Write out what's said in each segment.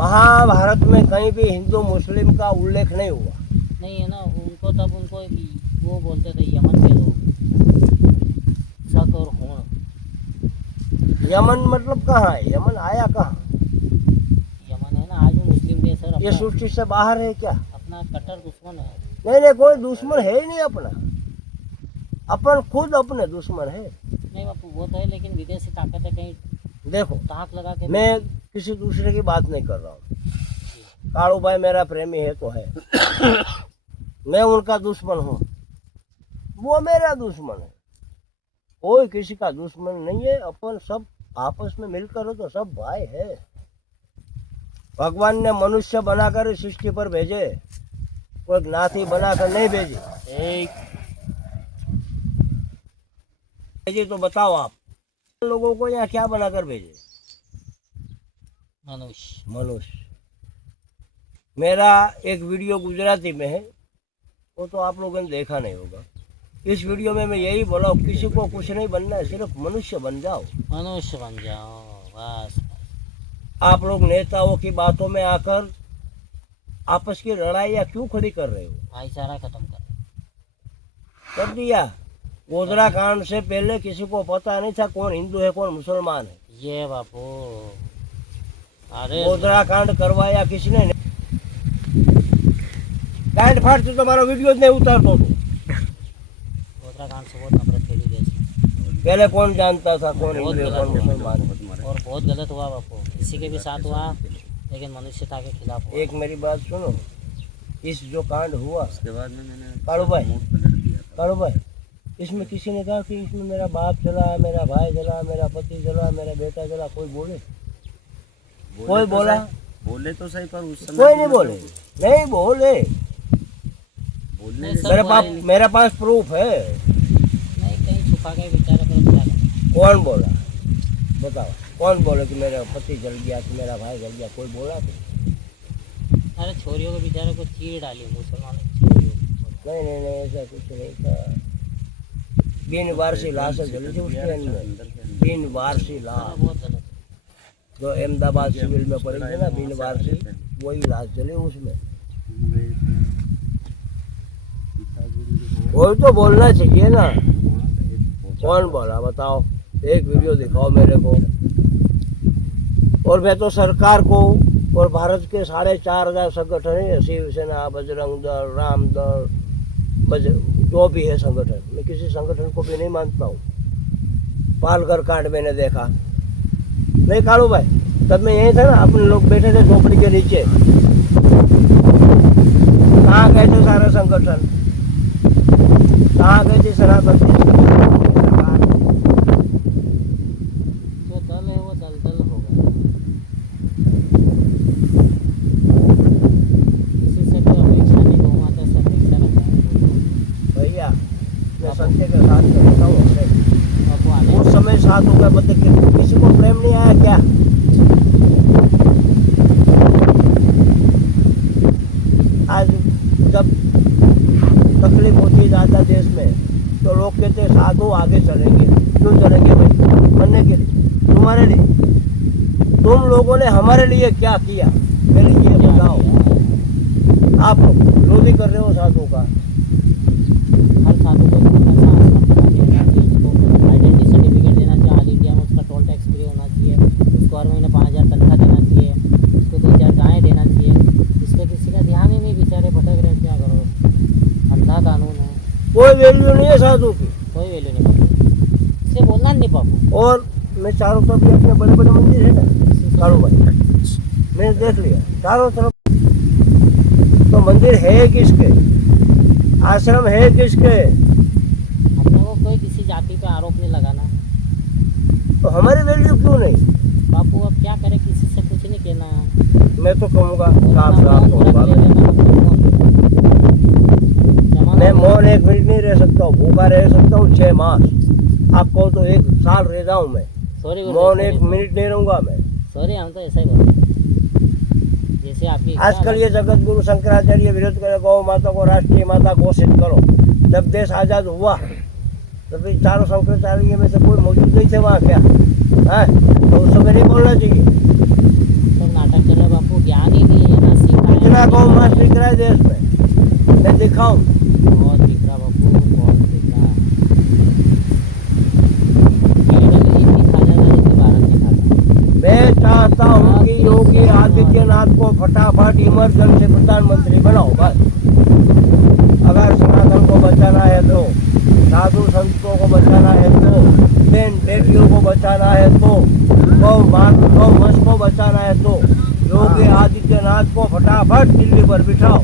महाभारत में कहीं भी हिंदू मुस्लिम का उल्लेख नहीं हुआ। नहीं है ना, उनको तब उनको वो बोलते थे यमन के लोग, शक और होण। यमन मतलब कहाँ है? यमन आया कहाँ? यमन है ना आज भी मुस्लिम देश है, ये सृष्टि से बाहर है क्या? अपना कट्टर दुश्मन है। नहीं नहीं, कोई दुश्मन है ही नहीं अपना, अपन खुद अपने दुश्मन है। नहीं बापू वो तो है, लेकिन विदेशी ताकत है कहीं देखो ताक लगा के। मैं किसी दूसरे की बात नहीं कर रहा हूँ। कालू भाई मेरा प्रेमी है तो है, मैं उनका दुश्मन हूँ, वो मेरा दुश्मन है। कोई किसी का दुश्मन नहीं है, अपन सब आपस में मिलकर हो तो सब भाई है। भगवान ने मनुष्य बनाकर इस सृष्टि पर भेजे, कोई ज्ञाति बनाकर नहीं भेजे। भेजे तो बताओ आप लोगों को यहाँ क्या बनाकर भेजे? मनुष्य। मनुष्य। मेरा एक वीडियो गुजराती में है, वो तो आप लोगों ने देखा नहीं होगा। इस वीडियो में मैं यही बोला हूँ, किसी को कुछ नहीं बनना है, सिर्फ मनुष्य बन जाओ। मनुष्य बन जाओ बस। आप लोग नेताओं की बातों में आकर आपस की लड़ाइयाँ क्यों खड़ी कर रहे हो? भाईचारा खत्म कर दिया। गोधरा कांड से पहले किसी को पता नहीं था कौन हिंदू है कौन मुसलमान है। ये बापू, अरे गोधरा कांड करवाया किसने? कांड फाड़ तो तुम्हारा वीडियो नहीं उतारता तो। उत्तराखंड से बहुत नफरत फैली देश। पहले कौन जानता था कौन हिंदू है कौन मुसलमान है? और बहुत गलत हुआ बापू, किसी के भी साथ हुआ, लेकिन मनुष्यता के खिलाफ हुआ। एक मेरी बात सुनो, इस जो कांड हुआ उसके बाद में मैंने कालू भाई, मूड पलट दिया। कालू भाई, इसमें किसी ने कहा कि इसमें मेरा बाप जला, मेरा भाई जला, मेरा पति जला, मेरा बेटा जला? कोई बोले? कोई तो बोला? सही- बोले तो सही, पर उस समय कोई नहीं बोले, नहीं बोले। बोलने नहीं, से सब मेरे पास प्रूफ है। नहीं, कहीं छुपा के बेचारे पर क्या करें? कौन बोला बताओ? कौन बोले कि मेरा पति जल गया कि मेरा भाई जल गया? कोई बोला तो? अरे छोरियों के बेचारे को चीड़ डाली मुसलमानों की छोरियों को। नहीं नहीं नहीं, ऐसा कुछ नहीं था। बिन वारसी लाश जली थी उसके अंदर, बिन वारसी अरे लाश बहुत गलत है। जो अहमदाबाद सिविल में पड़ी थी ना, बिन वारसी, वही लाश जली उसमें। कोई तो बोलना चाहिए ना। कौन बोला बताओ? एक वीडियो दिखाओ मेरे को। और मैं तो सरकार को और भारत के 4,500 संगठन है, शिवसेना, बजरंग दल, राम दल, जो भी है संगठन, मैं किसी संगठन को भी नहीं मानता हूँ। पालघर कांड मैंने देखा नहीं कालू भाई, तब मैं यही था ना, अपने लोग बैठे थे झोपड़ी के नीचे। कहाँ गए थे सारे संगठन? कहाँ गई थी सनातन? जो दल है वो दल हो गया। किसी से कोई अपेक्षा नहीं, गौ माता से अपेक्षा रखता है। भैया मैं सत्य के साथ करता हूँ। अब वो आने उस समय साथ हो गया, मतलब कि किसी को प्रेम नहीं आया क्या? आज जब तकलीफ होती है ज़्यादा देश में तो लोग कहते हैं साधु आगे चलेंगे। क्यों चलेंगे भाई? मरने के लिए, तुम्हारे लिए। तुम लोगों ने हमारे लिए क्या किया मेरे लिए बताओ। आप विरोधी कर रहे हो साधु का। हर साधु को ऐसा आश्रम बना देना चाहिए, उसको आइडेंटिटी सर्टिफिकेट देना चाहिए, ऑल इंडिया में उसका टोल टैक्स फ्री होना चाहिए, उसको हर महीने 5,000 तनख्वाह देना चाहिए, उसको 2,000 गायें देना चाहिए। इस पर किसी का ध्यान ही नहीं, बेचारे भटक रहे, क्या करो? अंधा कानून है, कोई वैल्यू नहीं है साधु की, कोई वैल्यू नहीं पापू, इससे बोलना नहीं पापू। और मैं चारों तरफ भी अपने बड़े बड़े मंदिर है ना कालू भाई, मैंने देख लिया चारों तरफ। तो मंदिर है किसके? आश्रम है किसके? अपने को कोई किसी जाति पे आरोप नहीं लगाना तो हमारी वैल्यू क्यों नहीं? बापू। अब क्या करे, किसी से कुछ नहीं कहना है। मैं तो कहूँगा साफ साफ कहूँगा, मैं मौन 1 मिनट नहीं रह सकता हूँ, भूखा रह सकता हूँ 6 मास। आप कहो तो 1 साल रह जाऊँ मैं, सॉरी मौन 1 मिनट नहीं रहूँगा मैं। सॉरी, हम तो ऐसा ही बोलते जैसे आपकी आजकल ये जगत गुरु शंकराचार्य विरोध करे, गौ माता को राष्ट्रीय माता घोषित करो। जब देश आज़ाद हुआ तो फिर चारों शंकराचार्य में से कोई मौजूद नहीं थे वहाँ क्या? है तो उस समय नहीं बोलना चाहिए। सब नाटक कर रहे बापू, ज्ञान कितना गौ मांस बिक रहा है देश में, मैं दिखाऊं? बहुत दिख रहा बापू, बहुत दिख रहा। कनाडा में इतनी खा जाता जितनी भारत में खाता। मैं चाहता हूँ कि योगी आदित्यनाथ को फटाफट इमरजेंसी प्रधानमंत्री बनाओ बस। अगर सनातन को बचाना है तो, साधु संतों को बचाना है तो, बहन बेटियों को बचाना है तो, गौ वंश को बचाना है तो योगी आदित्यनाथ को फटाफट दिल्ली पर बिठाओ।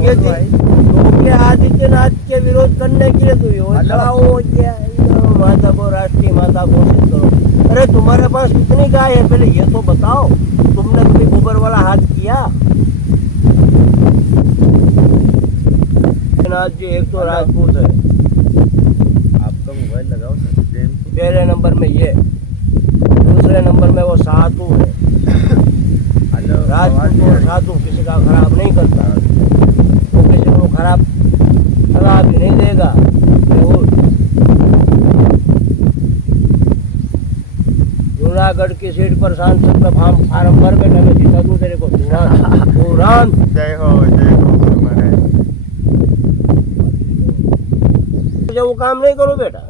ये योगी आदित्यनाथ के विरोध करने के लिए तो योजना हो गया, माता को राष्ट्रीय माता घोषित करो। अरे तुम्हारे पास कितनी गाय है पहले ये तो बताओ, तुमने कभी गोबर वाला हाथ किया? नाथ जी एक तो राजपूत है, आपका मोबाइल लगाओ सर, प्रेम को। पहले नंबर में ये, दूसरे नंबर में वो साधु है। हेलो, राजपूत और साधु किसी का खराब नहीं करता, वो किसी को खराब सलाह भी नहीं देगा। जूनागढ़ की सीट पर सांसद का फार्म भर बैठा, मैं जिता दूं तेरे को। तुरंत जय हो गुरु महाराज। वो काम नहीं करो बेटा,